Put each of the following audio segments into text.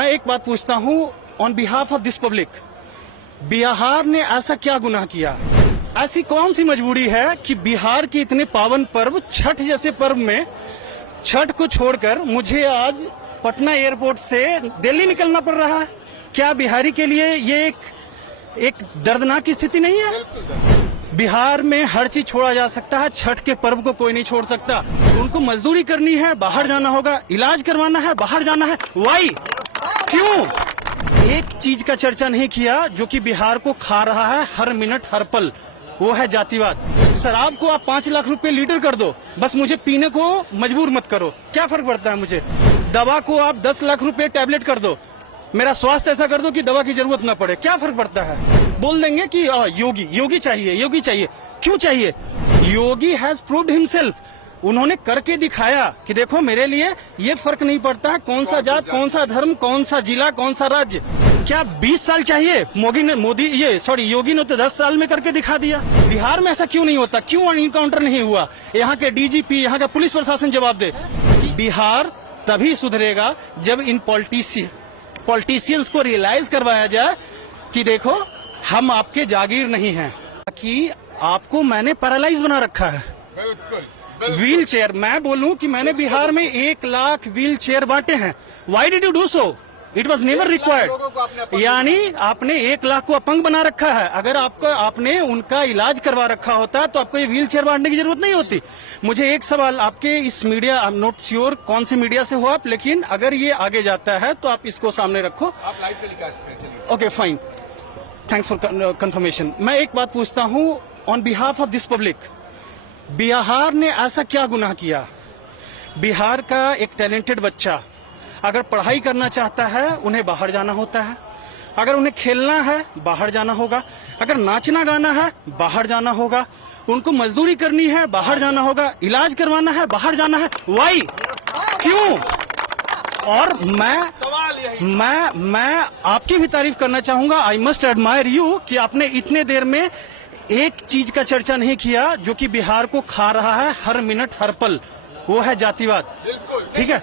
मैं एक बात पूछता हूँ on behalf of this public, Bihar ने ऐसा क्या गुनाह किया, ऐसी कौन सी मजबूरी है कि बिहार के इतने पावन पर्व छठ जैसे पर्व में छठ को छोड़कर मुझे आज पटना एयरपोर्ट से दिल्ली निकलना पड़ रहा है? क्या बिहारी के लिए ये एक दर्दनाक की स्थिति नहीं है? बिहार में हर चीज छोड़ा जा सकता है, छठ के पर्व को कोई नहीं छोड़ सकता। उनको मजदूरी करनी है, बाहर जाना होगा, इलाज करवाना है, बाहर जाना है। वाई? क्यों? एक चीज का चर्चा नहीं किया जो कि बिहार को खा रहा है हर मिनट हर पल, वो है जातिवाद। शराब को आप 5 लाख रुपए लीटर कर दो, बस मुझे पीने को मजबूर मत करो, क्या फर्क पड़ता है मुझे? दवा को आप 10 लाख रुपए टैबलेट कर दो, मेरा स्वास्थ्य ऐसा कर दो कि दवा की जरूरत ना पड़े, क्या फर्क पड़ता है? बोल देंगे कि योगी चाहिए, योगी चाहिए। क्यों चाहिए? योगी हैज प्रूव्ड हिमसेल्फ, उन्होंने करके दिखाया कि देखो मेरे लिए ये फर्क नहीं पड़ता है कौन सा जात, कौन सा धर्म, कौन सा जिला, कौन सा राज्य। क्या 20 साल चाहिए? योगी ने तो 10 साल में करके दिखा दिया। बिहार में ऐसा क्यों नहीं होता? क्यों इनकाउंटर नहीं हुआ? यहाँ के डीजीपी, यहाँ का पुलिस प्रशासन जवाब दे। बिहार तभी सुधरेगा जब इन पॉलिटिशियंस को रियलाइज करवाया जाए कि देखो हम आपके जागीर नहीं हैं, कि आपको मैंने पैरालाइज बना रखा है। व्हील चेयर, मैं बोलूं कि मैंने बिहार में 1 लाख व्हील चेयर बांटे हैं। Why did you do so? It was never required. यानी आपने 1 लाख को अपंग बना रखा है। अगर आपने उनका इलाज करवा रखा होता तो आपको ये व्हील चेयर बांटने की जरूरत नहीं होती। मुझे एक सवाल, आपके इस media, I am not sure कौन सी मीडिया से हो आप, लेकिन अगर ये आगे जाता है तो आप इसको सामने रखो। आप लाइव टेलीकास्ट में चलिए। Okay fine, thanks for confirmation. मैं एक बात पूछता हूँ on behalf of this public, Bihar ने ऐसा क्या गुनाह किया? बिहार का एक टैलेंटेड बच्चा अगर पढ़ाई करना चाहता है उन्हें बाहर जाना होता है, अगर उन्हें खेलना है बाहर जाना होगा, अगर नाचना गाना है बाहर जाना होगा, उनको मजदूरी करनी है बाहर जाना होगा, इलाज करवाना है बाहर जाना है। वाई? क्यों? और मैं आपकी भी तारीफ करना चाहूंगा। आई मस्ट एडमायर यू कि आपने इतने देर में एक चीज का चर्चा नहीं किया जो कि बिहार को खा रहा है हर मिनट हर पल, वो है जातिवाद। ठीक है,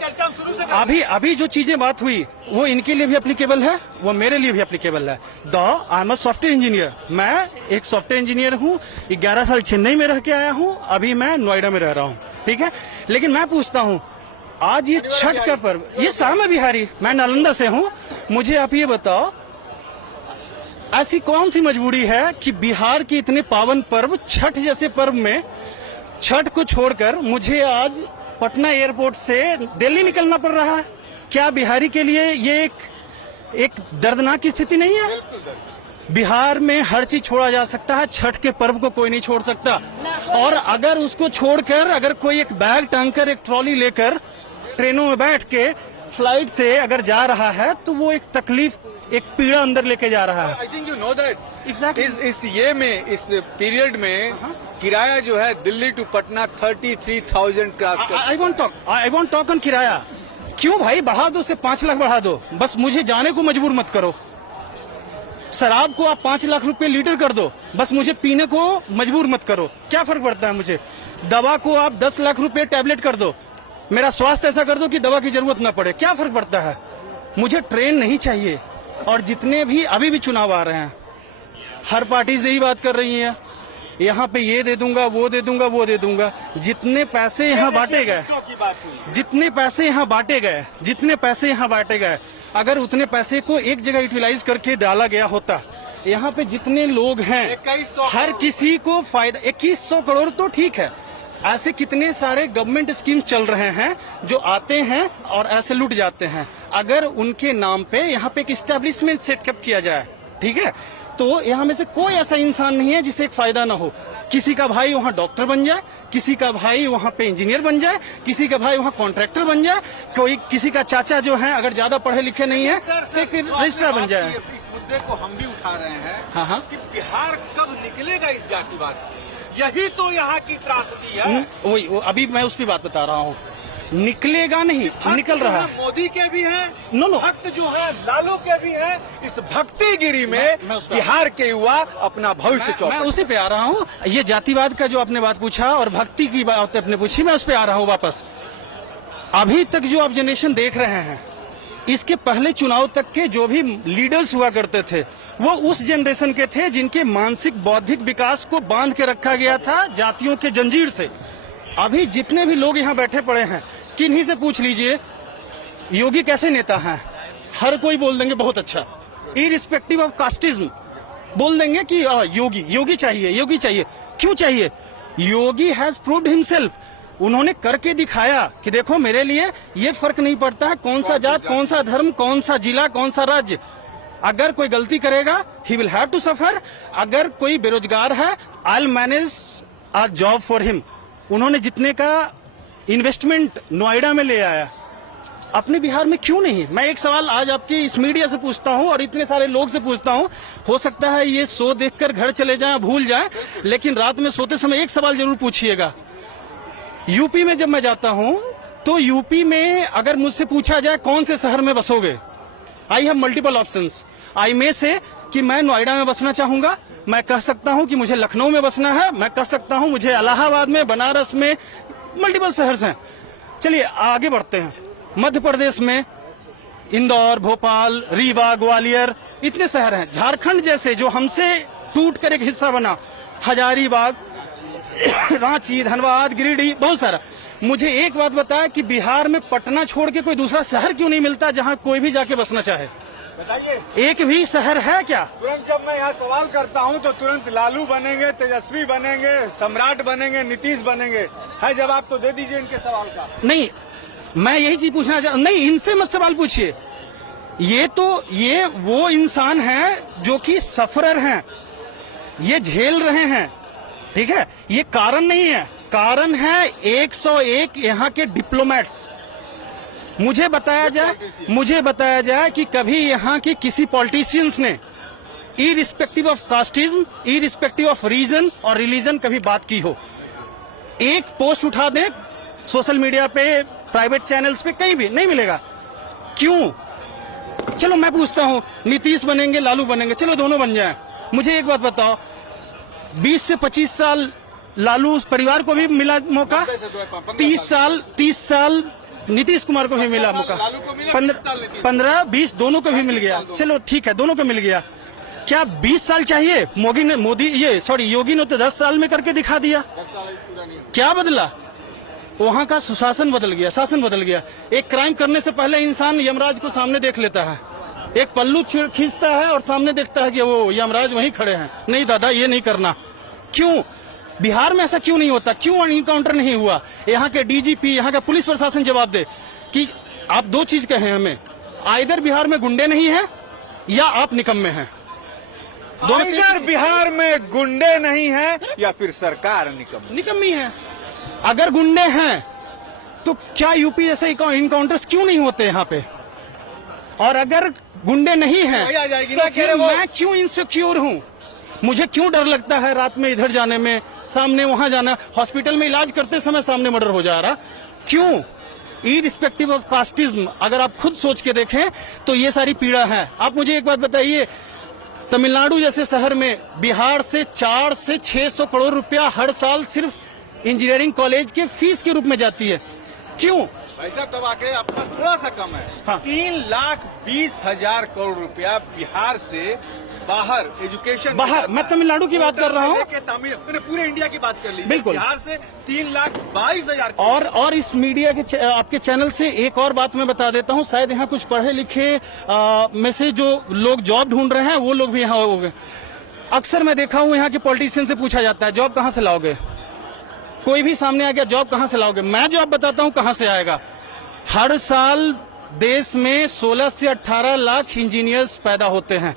अभी जो चीजें बात हुई वो इनके लिए भी एप्लीकेबल है, वो मेरे लिए भी एप्लीकेबल है। I am a software engineer, मैं एक सॉफ्टवेयर इंजीनियर हूँ, 11 साल चेन्नई में रह के आया हूँ, अभी मैं नोएडा में रह रहा हूँ। ठीक है, लेकिन मैं पूछता हूँ आज ये छठ का पर्व, ये साम है बिहारी, मैं नालंदा से हूँ, मुझे आप ये बताओ ऐसी कौन सी मजबूरी है कि बिहार के इतने पावन पर्व छठ जैसे पर्व में छठ को छोड़कर मुझे आज पटना एयरपोर्ट से दिल्ली निकलना पड़ रहा है? क्या बिहारी के लिए ये एक दर्दनाक की स्थिति नहीं है? बिहार में हर चीज छोड़ा जा सकता है, छठ के पर्व को कोई नहीं छोड़ सकता। और अगर उसको छोड़कर अगर कोई एक बैग टांगकर, एक ट्रॉली लेकर ट्रेनों में बैठ के फ्लाइट से अगर जा रहा है तो वो एक तकलीफ, एक पीड़ा अंदर लेके जा रहा है। I think you know that exactly इस पीरियड में किराया जो है दिल्ली टू पटना 33,000 क्रॉस कर। आई वॉन्ट टॉक ऑन किराया। क्यों भाई? बढ़ा दो, से 5 लाख बढ़ा दो, बस मुझे जाने को मजबूर मत करो। शराब को आप 5 लाख रुपए लीटर कर दो, बस मुझे पीने को मजबूर मत करो, क्या फर्क पड़ता है मुझे? दवा को आप 10 लाख रुपए टैबलेट कर दो, मेरा स्वास्थ्य ऐसा कर दो कि दवा की जरूरत ना पड़े, क्या फर्क पड़ता है? मुझे ट्रेन नहीं चाहिए। और जितने भी अभी भी चुनाव आ रहे हैं, हर पार्टी से ही बात कर रही है, यहाँ पे ये दे दूंगा, वो दे दूंगा, वो दे दूंगा। जितने पैसे यहाँ बांटे गए, जितने पैसे यहाँ बांटे गए, अगर उतने पैसे को एक जगह यूटिलाइज करके डाला गया होता, यहाँ पे जितने लोग हैं हर किसी को फायदा। 2100 करोड़ तो ठीक है, ऐसे कितने सारे गवर्नमेंट स्कीम्स चल रहे हैं जो आते हैं और ऐसे लूट जाते हैं। अगर उनके नाम पे यहाँ पे एक इस्टेब्लिशमेंट सेटअप किया जाए, ठीक है, तो यहाँ में से कोई ऐसा इंसान नहीं है जिसे एक फायदा ना हो। किसी का भाई वहाँ डॉक्टर बन जाए, किसी का भाई वहाँ पे इंजीनियर बन जाए, किसी का भाई वहाँ कॉन्ट्रैक्टर बन जाए, किसी का चाचा जो है अगर ज्यादा पढ़े लिखे नहीं है तो एक रजिस्ट्रार बन जाए। इस मुद्दे को हम भी उठा रहे हैं। हाँ। कि बिहार कब निकलेगा इस जातिवाद से? यही तो यहाँ की त्रासदी है। वही अभी मैं उस पर बात बता रहा हूँ, निकलेगा नहीं, निकल रहा है। मोदी के भी हैं, नो भक्त जो है लालू के भी हैं। इस भक्तिगिरी में बिहार के युवा अपना भविष्य चौपट। मैं उसी पे आ रहा हूँ। ये जातिवाद का जो आपने बात पूछा और भक्ति की बात आपने पूछी, मैं उस पे आ रहा हूँ वापस। अभी तक जो आप जनरेशन देख रहे हैं इसके पहले चुनाव तक के जो भी लीडर्स हुआ करते थे वो उस जनरेशन के थे जिनके मानसिक बौद्धिक विकास को बांध के रखा गया था जातियों के जंजीर से। अभी जितने भी लोग यहाँ बैठे पड़े हैं, किन्हीं से पूछ लीजिए योगी कैसे नेता हैं, हर कोई बोल देंगे बहुत अच्छा, इरिस्पेक्टिव ऑफ कास्टिज्म बोल देंगे कि योगी चाहिए, योगी चाहिए। क्यों चाहिए? योगी हैज प्रूव्ड हिमसेल्फ, उन्होंने करके दिखाया कि देखो मेरे लिए ये फर्क नहीं पड़ता है कौन सा जात, कौन सा धर्म, कौन सा जिला, कौन सा राज्य। अगर कोई गलती करेगा he will have to suffer. अगर कोई बेरोजगार है I will manage a job for him. उन्होंने जितने का इन्वेस्टमेंट नोएडा में ले आया, अपने बिहार में क्यों नहीं? मैं एक सवाल आज आपकी इस मीडिया से पूछता हूं और इतने सारे लोग से पूछता हूं, हो सकता है ये शो देखकर घर चले जाएं, भूल जाएं, लेकिन रात में सोते समय एक सवाल जरूर पूछिएगा। यूपी में जब मैं जाता हूं तो यूपी में अगर मुझसे पूछा जाए कौन से शहर में बसोगे, आई हैव मल्टीपल ऑप्शंस। आई में से कि मैं नोएडा में बसना चाहूंगा, मैं कह सकता हूं कि मुझे लखनऊ में बसना है, मैं कह सकता हूं मुझे इलाहाबाद में, बनारस में, मल्टीपल शहर हैं। चलिए आगे बढ़ते हैं। मध्य प्रदेश में इंदौर, भोपाल, रीवा, ग्वालियर, इतने शहर हैं। झारखंड जैसे जो हमसे टूट कर एक हिस्सा बना, हजारीबाग, रांची, धनबाद, गिरिडीह, बहुत सारा। मुझे एक बात बताया कि बिहार में पटना छोड़ के कोई दूसरा शहर क्यों नहीं मिलता जहां कोई भी जाके बसना चाहे? बताइए, एक भी शहर है क्या? तुरंत जब मैं यहाँ सवाल करता हूँ तो तुरंत लालू बनेंगे, तेजस्वी बनेंगे, सम्राट बनेंगे, नीतीश बनेंगे। है जवाब तो दे दीजिए इनके सवाल का। नहीं, मैं यही चीज पूछना चाहता, नहीं इनसे मत सवाल पूछिए। ये वो इंसान हैं जो कि सफरर हैं, ये झेल रहे हैं, ठीक है? ये कारण नहीं है, कारण है 101 यहाँ के डिप्लोमेट्स। मुझे बताया जाए कि कभी यहाँ के किसी पॉलिटिशियंस ने irrespective of casteism, irrespective of region और रिलीजन कभी बात की हो। एक पोस्ट उठा दें सोशल मीडिया पे, प्राइवेट चैनल्स पे, कहीं भी नहीं मिलेगा। क्यों? चलो मैं पूछता हूं, नीतीश बनेंगे, लालू बनेंगे, चलो दोनों बन जाएं। मुझे एक बात बताओ, 20 से 25 साल लालू परिवार को भी मिला मौका, 30 साल नीतीश कुमार को भी मिला मौका, 15-20 दोनों को भी मिल गया। चलो ठीक है, दोनों को मिल गया। क्या 20 साल चाहिए? योगी ने तो 10 साल में करके दिखा दिया। क्या बदला? वहां का सुशासन बदल गया, शासन बदल गया। एक क्राइम करने से पहले इंसान यमराज को सामने देख लेता है, एक पल्लू खींचता है और सामने देखता है कि वो यमराज वहीं खड़े हैं। नहीं दादा, ये नहीं करना। क्यों? बिहार में ऐसा क्यों नहीं होता? क्यों इनकाउंटर नहीं हुआ? यहाँ के डीजीपी, यहाँ का पुलिस प्रशासन जवाब दे कि आप दो चीज कहें हमें, आइदर बिहार में गुंडे नहीं है या आप निकम्मे हैं। इधर बिहार में गुंडे नहीं है या फिर सरकार निकम्मी है। अगर गुंडे हैं तो क्या यूपी जैसे इनकाउंटर्स क्यों नहीं होते यहाँ पे? और अगर गुंडे नहीं हैं तो फिर मैं क्यों इनसिक्योर हूँ? मुझे क्यों डर लगता है रात में इधर जाने में, सामने वहां जाना? हॉस्पिटल में इलाज करते समय सामने मर्डर हो जा रहा, क्यों? Irrespective of casteism. अगर आप खुद सोच के देखें तो ये सारी पीड़ा है। आप मुझे एक बात बताइए, तमिलनाडु जैसे शहर में बिहार से 400 से 600 करोड़ रुपया हर साल सिर्फ इंजीनियरिंग कॉलेज के फीस के रूप में जाती है। क्यों? भाई साहब, तब आंकड़े आपके पास थोड़ा सा कम है। हाँ। 3,20,000 करोड़ रुपया बिहार से बाहर एजुकेशन, बाहर, मैं तमिलनाडु की बात कर रहा हूँ, मैंने पूरे इंडिया की बात कर ली। बिल्कुल। बिहार से 3,22,000। और इस मीडिया के आपके चैनल से एक और बात मैं बता देता हूँ, शायद यहाँ कुछ पढ़े लिखे में से जो लोग जॉब ढूंढ रहे हैं वो लोग भी यहाँ हो गए। अक्सर मैं देखा हूँ यहाँ के पॉलिटिशियन से पूछा जाता है जॉब कहाँ से लाओगे? कोई भी सामने आ गया, जॉब कहाँ से लाओगे? मैं जॉब बताता हूँ कहाँ से आएगा। हर साल देश में 16 से 18 लाख इंजीनियर्स पैदा होते हैं,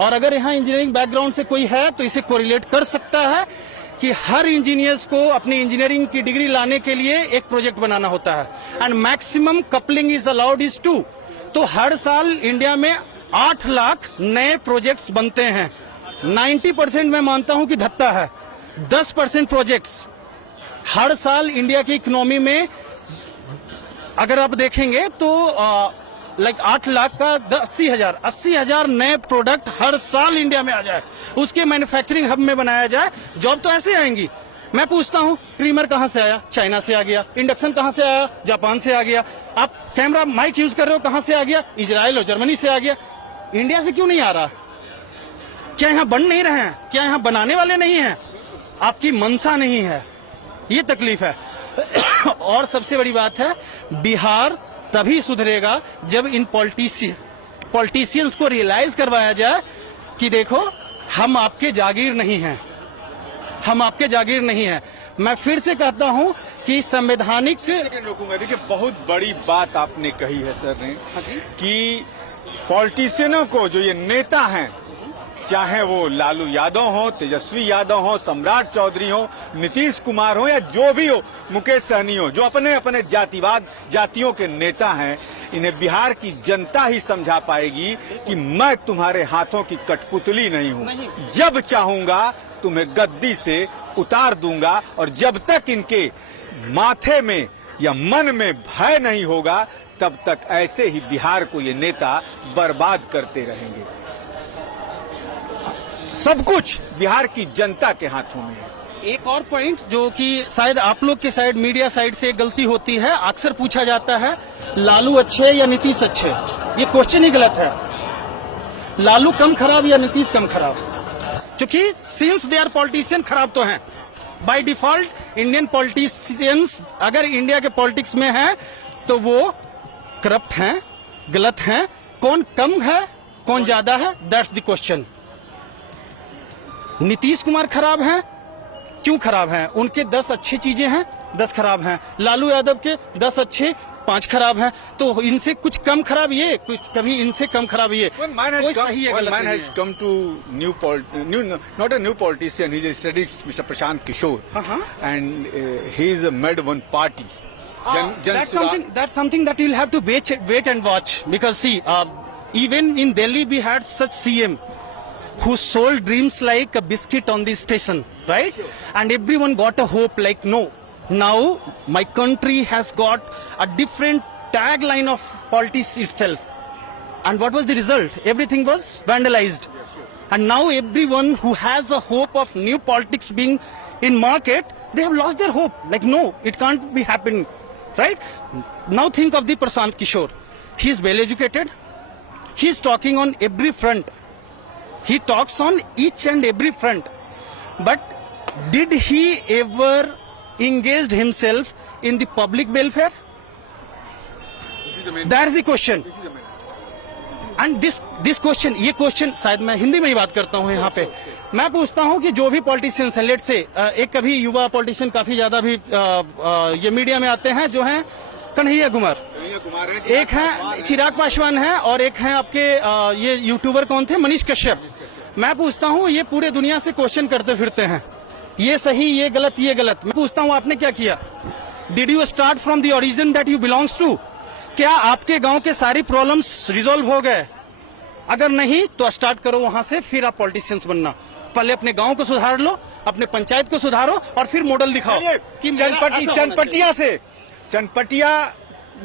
और अगर यहाँ इंजीनियरिंग बैकग्राउंड से कोई है तो इसे कोरिलेट कर सकता है कि हर इंजीनियर्स को अपनी इंजीनियरिंग की डिग्री लाने के लिए एक प्रोजेक्ट बनाना होता है, and maximum coupling is allowed is 2। तो हर साल इंडिया में 8 लाख नए प्रोजेक्ट्स बनते हैं। 90% मैं मानता हूं कि धत्ता है। 10% प्रोजेक्ट्स हर साल इंडिया की इकोनॉमी अगर आप देखेंगे तो 8 लाख का 80,000 नए प्रोडक्ट हर साल इंडिया में आ जाए, उसके मैन्युफैक्चरिंग हब में बनाया जाए, जॉब तो ऐसे आएंगी। मैं पूछता हूँ ट्रिमर कहाँ से आया? चाइना से आ गया। इंडक्शन कहाँ से आया? जापान से आ गया। आप कैमरा माइक यूज कर रहे हो, कहाँ से आ गया? इजराइल और जर्मनी से आ गया। इंडिया से क्यों नहीं आ रहा? क्या यहाँ बन नहीं रहे हैं? क्या यहाँ बनाने वाले नहीं हैं? आपकी मंशा नहीं है, ये तकलीफ है। और सबसे बड़ी बात है, बिहार तभी सुधरेगा जब इन पॉलिटिशियंस को रियलाइज करवाया जाए कि देखो, हम आपके जागीर नहीं हैं, हम आपके जागीर नहीं हैं। मैं फिर से कहता हूं कि संवैधानिक रोकूंगा। देखिए, बहुत बड़ी बात आपने कही है सर ने कि पॉलिटिशियनों को, जो ये नेता हैं, चाहे वो लालू यादव हो, तेजस्वी यादव हो, सम्राट चौधरी हो, नीतीश कुमार हो, या जो भी हो, मुकेश सहनी हो, जो अपने अपने जातियों के नेता हैं, इन्हें बिहार की जनता ही समझा पाएगी कि मैं तुम्हारे हाथों की कठपुतली नहीं हूं। जब चाहूंगा तुम्हें गद्दी से उतार दूंगा, और जब तक इनके माथे में या मन में भय नहीं होगा, तब तक ऐसे ही बिहार को ये नेता बर्बाद करते रहेंगे। सब कुछ बिहार की जनता के हाथों में है। एक और पॉइंट जो कि शायद आप लोग के साइड, मीडिया साइड से गलती होती है, अक्सर पूछा जाता है लालू अच्छे या नीतीश अच्छे। ये क्वेश्चन ही गलत है। लालू कम खराब या नीतीश कम खराब? क्योंकि सिंस दे आर पॉलिटिशियन, खराब तो हैं बाय डिफॉल्ट। इंडियन पॉलिटिशियंस अगर इंडिया के पॉलिटिक्स में हैं तो वो करप्ट हैं, गलत हैं। कौन कम है, कौन ज्यादा है, that's the question. Nitish Kumar खराब हैं, क्यों खराब हैं? उनके 10 अच्छी चीजें हैं, 10 खराब हैं। लालू यादव के 10 अच्छे, 5 खराब हैं। तो इनसे कुछ कम खराब ये, कुछ कभी इनसे कम खराब ये। Man has come to not a new politician. He is studies Mr. Prashant Kishore, and he is made one party. That's something that you'll have to wait and watch, because see, even in Delhi we had such CM who sold dreams like a biscuit on the station, right? And everyone got a hope like, no, now my country has got a different tagline of politics itself. And what was the result? Everything was vandalized. And now everyone who has a hope of new politics being in market, they have lost their hope. Like, no, it can't be happening, right? Now think of the Prashant Kishore. He is well educated. He is talking on every front. He talks on each and every front. But did he ever engaged himself in the public welfare? That's the question. And this question, ये question शायद मैं हिंदी में ही बात करता हूँ यहाँ पे। मैं पूछता हूँ कि जो भी पॉलिटिशियंस हैं, लेट से एक कभी युवा पॉलिटिशियन काफी ज्यादा भी ये मीडिया में आते हैं, जो हैं कन्हैया कुमार, एक है चिराग पासवान है, और एक है आपके ये यूट्यूबर कौन थे, मनीष कश्यप। मैं पूछता हूँ, ये पूरे दुनिया से क्वेश्चन करते फिरते हैं, ये सही, ये गलत, ये गलत। मैं पूछता हूँ, आपने क्या किया? Did you start from the origin that you belongs to? क्या आपके गांव के सारी प्रॉब्लम्स रिजॉल्व हो गए? अगर नहीं तो स्टार्ट करो वहां से, फिर आप पॉलिटिशियंस बनना। पहले अपने गांव को सुधार लो, अपने पंचायत को सुधारो, और फिर मॉडल दिखाओ कि चनपटिया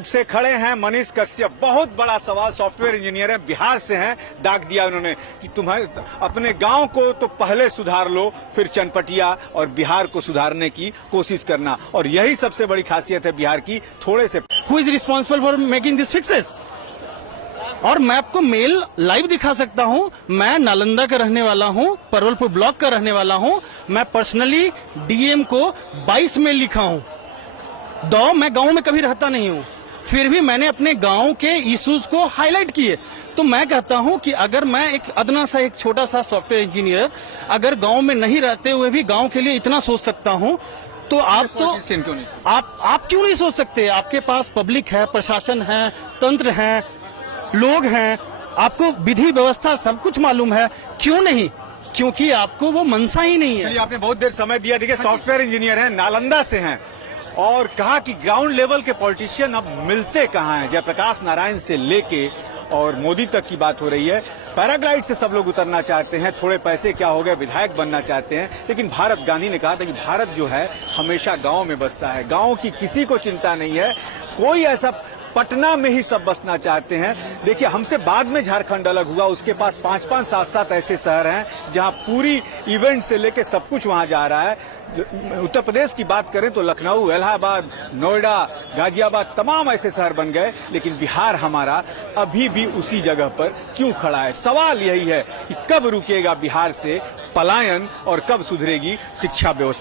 से खड़े हैं मनीष कश्यप। बहुत बड़ा सवाल, सॉफ्टवेयर इंजीनियर है, बिहार से हैं। दाग दिया उन्होंने कि तुम्हारे अपने गांव को तो पहले सुधार लो, फिर चनपटिया और बिहार को सुधारने की कोशिश करना। और यही सबसे बड़ी खासियत है बिहार की। थोड़े से who is responsible for making this fixes? और मैं आपको मेल लाइव दिखा सकता हूं। मैं नालंदा का रहने वाला हूं, परवलपुर ब्लॉक का रहने वाला हूं। मैं पर्सनली डीएम को 22 मेल लिखा हूं। मैं गांव में कभी रहता नहीं हूं, फिर भी मैंने अपने गांव के इश्यूज को हाईलाइट किए। तो मैं कहता हूं कि अगर मैं एक अदना सा, एक छोटा सा सॉफ्टवेयर इंजीनियर, अगर गांव में नहीं रहते हुए भी गांव के लिए इतना सोच सकता हूं, तो आप क्यों नहीं सोच सकते? आपके पास पब्लिक है, प्रशासन है, तंत्र है, लोग हैं, आपको विधि व्यवस्था सब कुछ मालूम है, क्यों नहीं? क्योंकि आपको वो मनसा ही नहीं है। आपने बहुत देर समय दिया। देखिए, सॉफ्टवेयर इंजीनियर हैं, नालंदा से हैं, और कहा कि ग्राउंड लेवल के पॉलिटिशियन अब मिलते कहाँ हैं। जयप्रकाश नारायण से लेके और मोदी तक की बात हो रही है। पैराग्लाइड से सब लोग उतरना चाहते हैं, थोड़े पैसे क्या हो गए, विधायक बनना चाहते हैं। लेकिन भारत, गांधी ने कहा था कि भारत जो है हमेशा गांव में बसता है, गांव की किसी को चिंता नहीं है। कोई ऐसा पटना में ही सब बसना चाहते हैं। देखिए, हमसे बाद में झारखंड अलग हुआ, उसके पास 5-5, 7-7 ऐसे शहर हैं जहां पूरी इवेंट से लेके सब कुछ वहां जा रहा है। उत्तर प्रदेश की बात करें तो लखनऊ, इलाहाबाद, नोएडा, गाजियाबाद तमाम ऐसे शहर बन गए, लेकिन बिहार हमारा अभी भी उसी जगह पर क्यों खड़ा है? सवाल यही है कि कब रुकेगा बिहार से पलायन और कब सुधरेगी शिक्षा व्यवस्था।